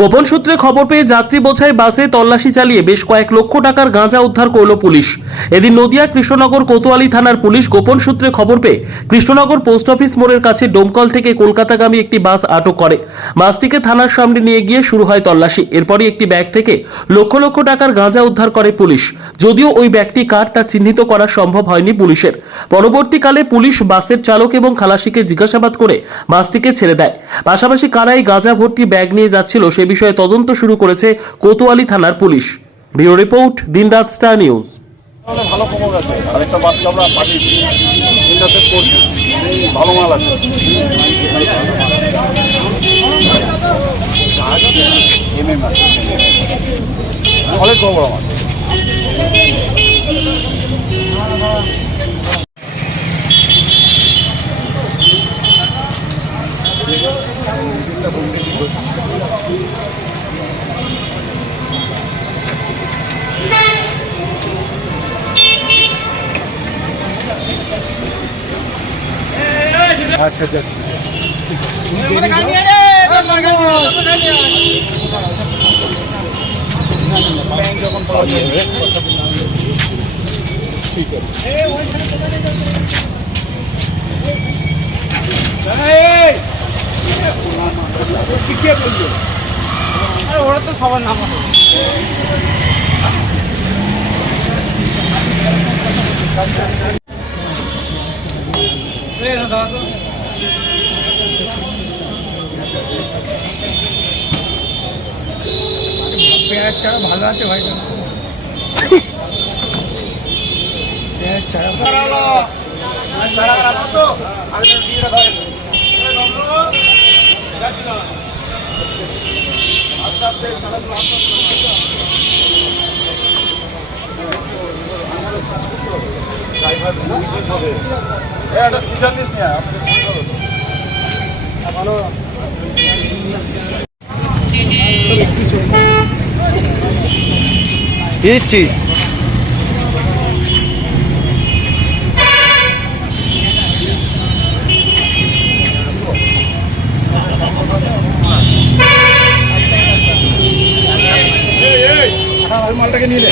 গোপন সূত্রে খবর পেয়ে যাত্রী বোঝাই বাসে তল্লাশি চালিয়ে বেশ কয়েক লক্ষ টাকার গাঁজা উদ্ধার করল পুলিশ। এদিন নদিয়া কৃষ্ণনগর কোতোয়ালি থানার পুলিশ গোপন সূত্রে খবর পেয়ে কৃষ্ণনগর পোস্ট অফিস মোড়ের কাছে ডোমকল থেকে কলকাতাগামী একটি বাস আটক করে। বাসটিকে থানার সামনে নিয়ে গিয়ে শুরু হয় তল্লাশি। এরপরই একটি ব্যাগ থেকে লক্ষ লক্ষ টাকার গাঁজা উদ্ধার করে পুলিশ। যদিও ওই ব্যাগটি কার তা চিহ্নিত করা সম্ভব হয়নি পুলিশের। পরবর্তীকালে পুলিশ বাসের চালক এবং খালাসিকে জিজ্ঞাসাবাদ করে বাসটিকে ছেড়ে দেয়। পাশাপাশি কারা এই গাঁজা ভর্তি ব্যাগ নিয়ে যাচ্ছিল সে বিষয়ে তদন্ত শুরু করেছে কোতোয়ালি থানার পুলিশ। ব্যুরো রিপোর্ট, দিনরাত স্টার নিউজ। ভালো খবর আছে, আরেকটা বাসকে আমরা পাঠিয়েছি, ইন্টারসেপ্ট করছি, ভালো মাল আছে। অনেক খবর আমার। আচ্ছা আচ্ছা যখন পাওয়া যাবে ঠিক আছে। ওরা তো সবার নাম ভালো আছে ভাই। একটা সিজন দিস না ভালো দিচ্ছি। মালটাকে নিলে